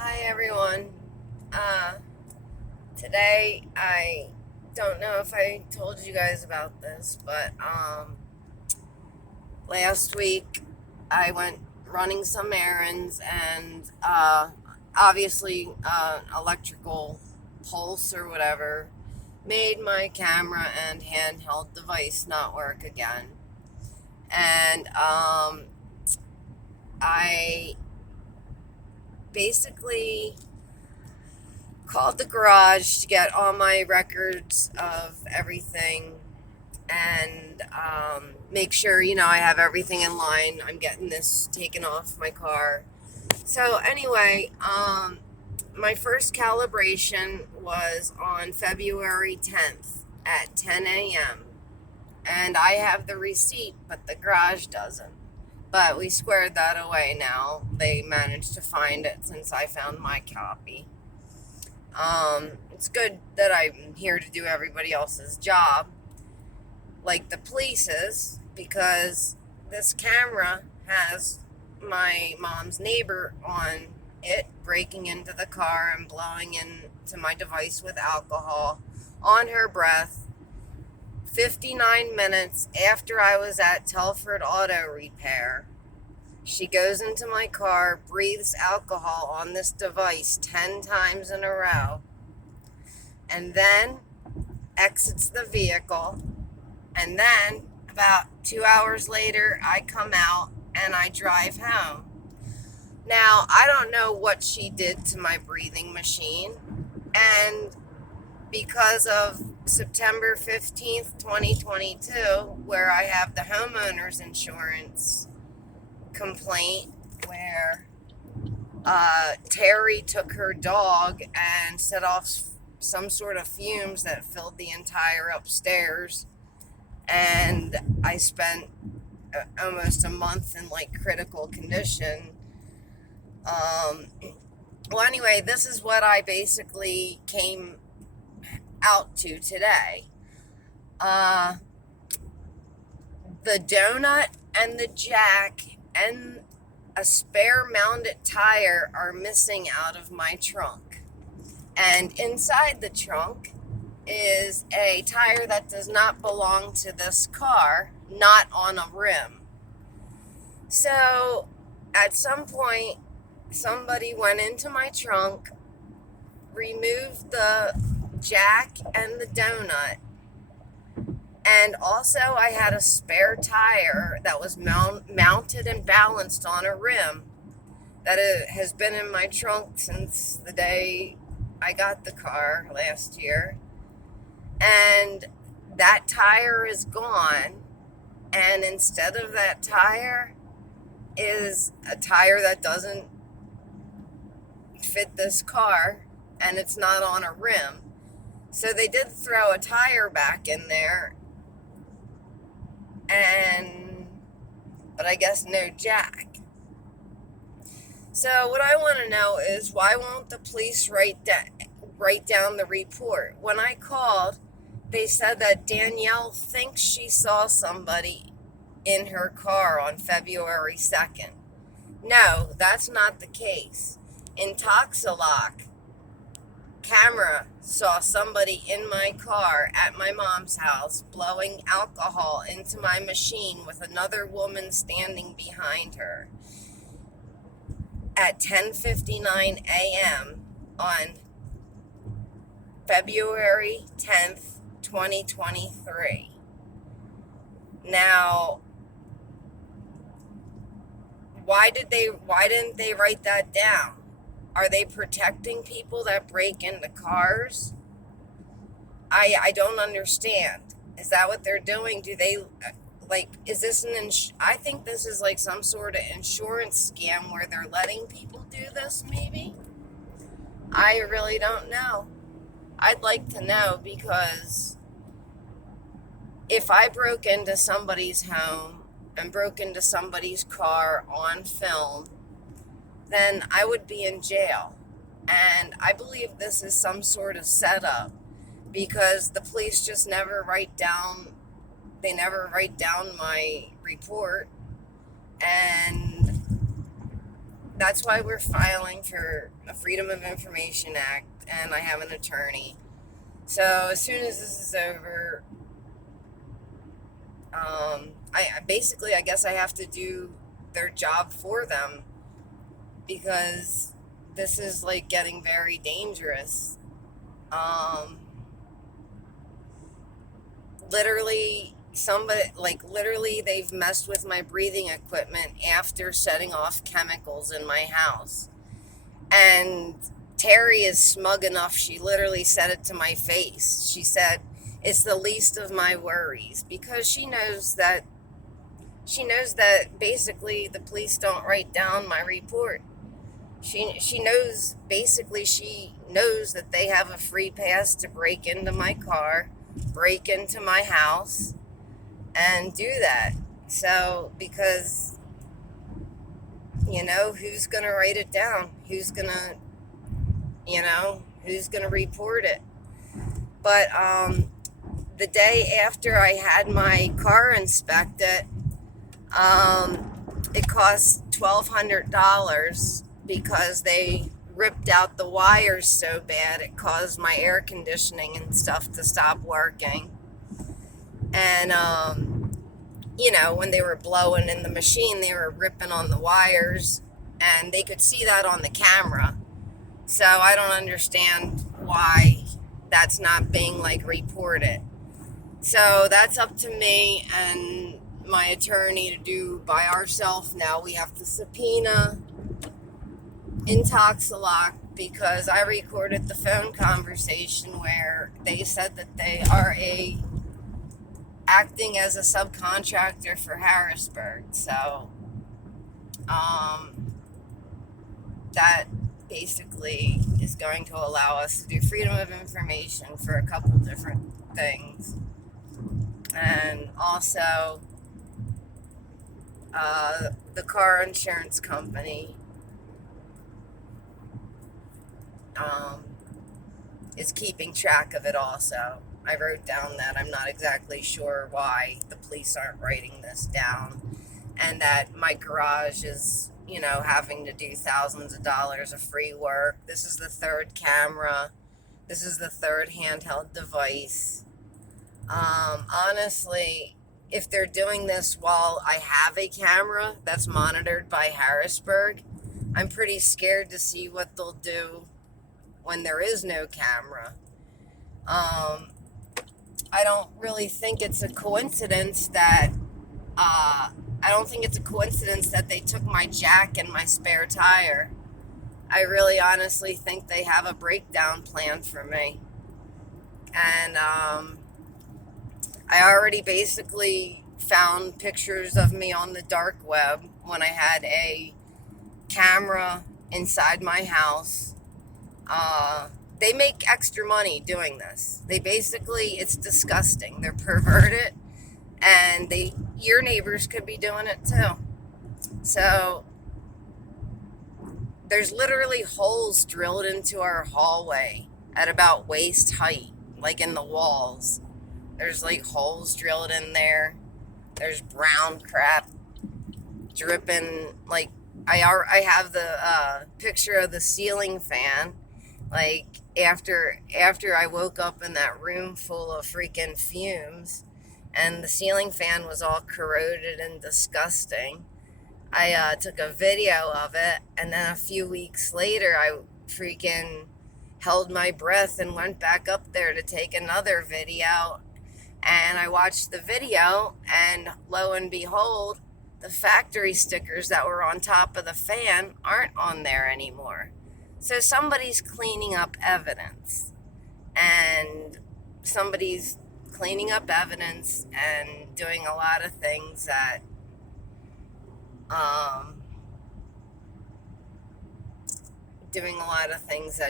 Hi everyone. Uh, Today I don't know if I told you guys about this, but last week I went running some errands and obviously electrical pulse or whatever made my camera and handheld device not work again. And I basically called the garage to get all my records of everything and make sure, I have everything in line. I'm getting this taken off my car. So, anyway, my first calibration was on February 10th at 10 a.m. And I have the receipt, but the garage doesn't. But we squared that away now. They managed to find it since I found my copy. It's good that I'm here to do everybody else's job, like the police's, because this camera has my mom's neighbor on it breaking into the car and blowing into my device with alcohol on her breath 59 minutes after I was at Telford Auto Repair. She goes into my car, breathes alcohol on this device 10 times in a row, and then exits the vehicle. And then about 2 hours later, I come out and I drive home. Now, I don't know what she did to my breathing machine. And because of September 15th, 2022, where I have the homeowner's insurance complaint where Terry took her dog and set off some sort of fumes that filled the entire upstairs, and I spent almost a month in like critical condition. Um, well, anyway, this is what I basically came out to today. Uh, the donut and the jack and a spare mounted tire are missing out of my trunk. And inside the trunk is a tire that does not belong to this car, not on a rim. So at some point, somebody went into my trunk, removed the jack and the donut, and also I had a spare tire that was mounted and balanced on a rim that has been in my trunk since the day I got the car last year. And that tire is gone. And instead of that tire is a tire that doesn't fit this car and it's not on a rim. So they did throw a tire back in there, but I guess no jack. So what I want to know is, why won't the police write down the report? When I called, they said that Danielle thinks she saw somebody in her car on February 2nd. No, that's not the case. In Toxalock, camera saw somebody in my car at my mom's house blowing alcohol into my machine with another woman standing behind her at 10:59 a.m. on February 10th, 2023. Now, why didn't they write that down? Are they protecting people that break into cars? I don't understand. Is that what they're doing? Do they, like, is this I think this is like some sort of insurance scam where they're letting people do this, maybe? I really don't know. I'd like to know, because if I broke into somebody's home and broke into somebody's car on film, then I would be in jail. And I believe this is some sort of setup, because the police just never write down my report. And that's why we're filing for a Freedom of Information Act, and I have an attorney. So as soon as this is over, I basically, I guess I have to do their job for them, because this is like getting very dangerous. Um, literally they've messed with my breathing equipment after setting off chemicals in my house. And Terry is smug enough, she literally said it to my face. She said, it's the least of my worries, because she knows that basically the police don't write down my report. She knows, basically she knows that they have a free pass to break into my car, break into my house, and do that. So, because, who's going to write it down? Who's going to report it? But the day after I had my car inspected, it cost $1,200 because they ripped out the wires so bad it caused my air conditioning and stuff to stop working. And when they were blowing in the machine, they were ripping on the wires, and they could see that on the camera. So I don't understand why that's not being reported. So that's up to me and my attorney to do by ourselves now. We have to subpoena Intoxilock, because I recorded the phone conversation where they said that they are acting as a subcontractor for Harrisburg. So that basically is going to allow us to do freedom of information for a couple different things. And also, the car insurance company is keeping track of it also. I wrote down that I'm not exactly sure why the police aren't writing this down, and that my garage is, having to do thousands of dollars of free work. This is the third camera. This is the third handheld device. Honestly, if they're doing this while I have a camera that's monitored by Harrisburg, I'm pretty scared to see what they'll do when there is no camera. I don't really think it's a coincidence that they took my jack and my spare tire. I really honestly think they have a breakdown plan for me. And I already basically found pictures of me on the dark web when I had a camera inside my house. They make extra money doing this. It's disgusting. They're perverted, and your neighbors could be doing it too. So there's literally holes drilled into our hallway at about waist height, like in the walls. There's holes drilled in there. There's brown crap dripping. I have the picture of the ceiling fan. After I woke up in that room full of freaking fumes, and the ceiling fan was all corroded and disgusting, I took a video of it, and then a few weeks later I freaking held my breath and went back up there to take another video. And I watched the video, and lo and behold, the factory stickers that were on top of the fan aren't on there anymore. So somebody's cleaning up evidence. And somebody's cleaning up evidence and doing a lot of things that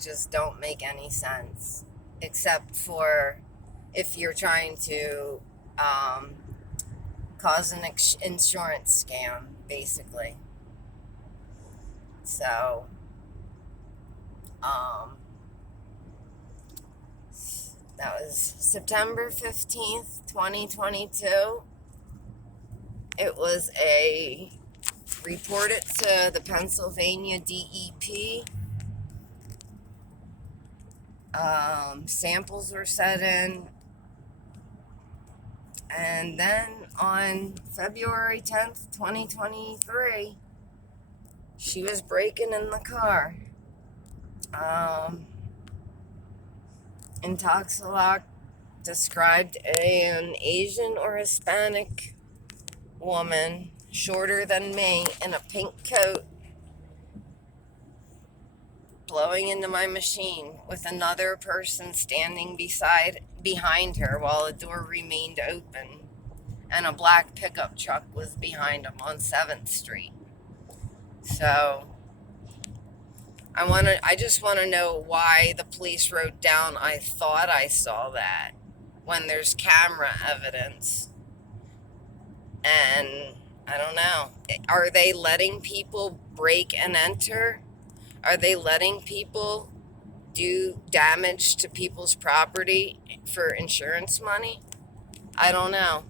just don't make any sense, except for if you're trying to cause an insurance scam, basically. So, that was September 15th, 2022. It was a report it to the Pennsylvania DEP. Samples were sent in. And then on February 10th, 2023, she was breaking in the car. Intoxilock described an Asian or Hispanic woman, shorter than me, in a pink coat, blowing into my machine with another person standing behind her while the door remained open, and a black pickup truck was behind them on 7th Street. So I just want to know why the police wrote down, "I thought I saw that," when there's camera evidence. And I don't know. Are they letting people break and enter? Are they letting people do damage to people's property for insurance money? I don't know.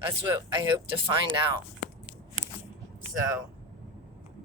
That's what I hope to find out. So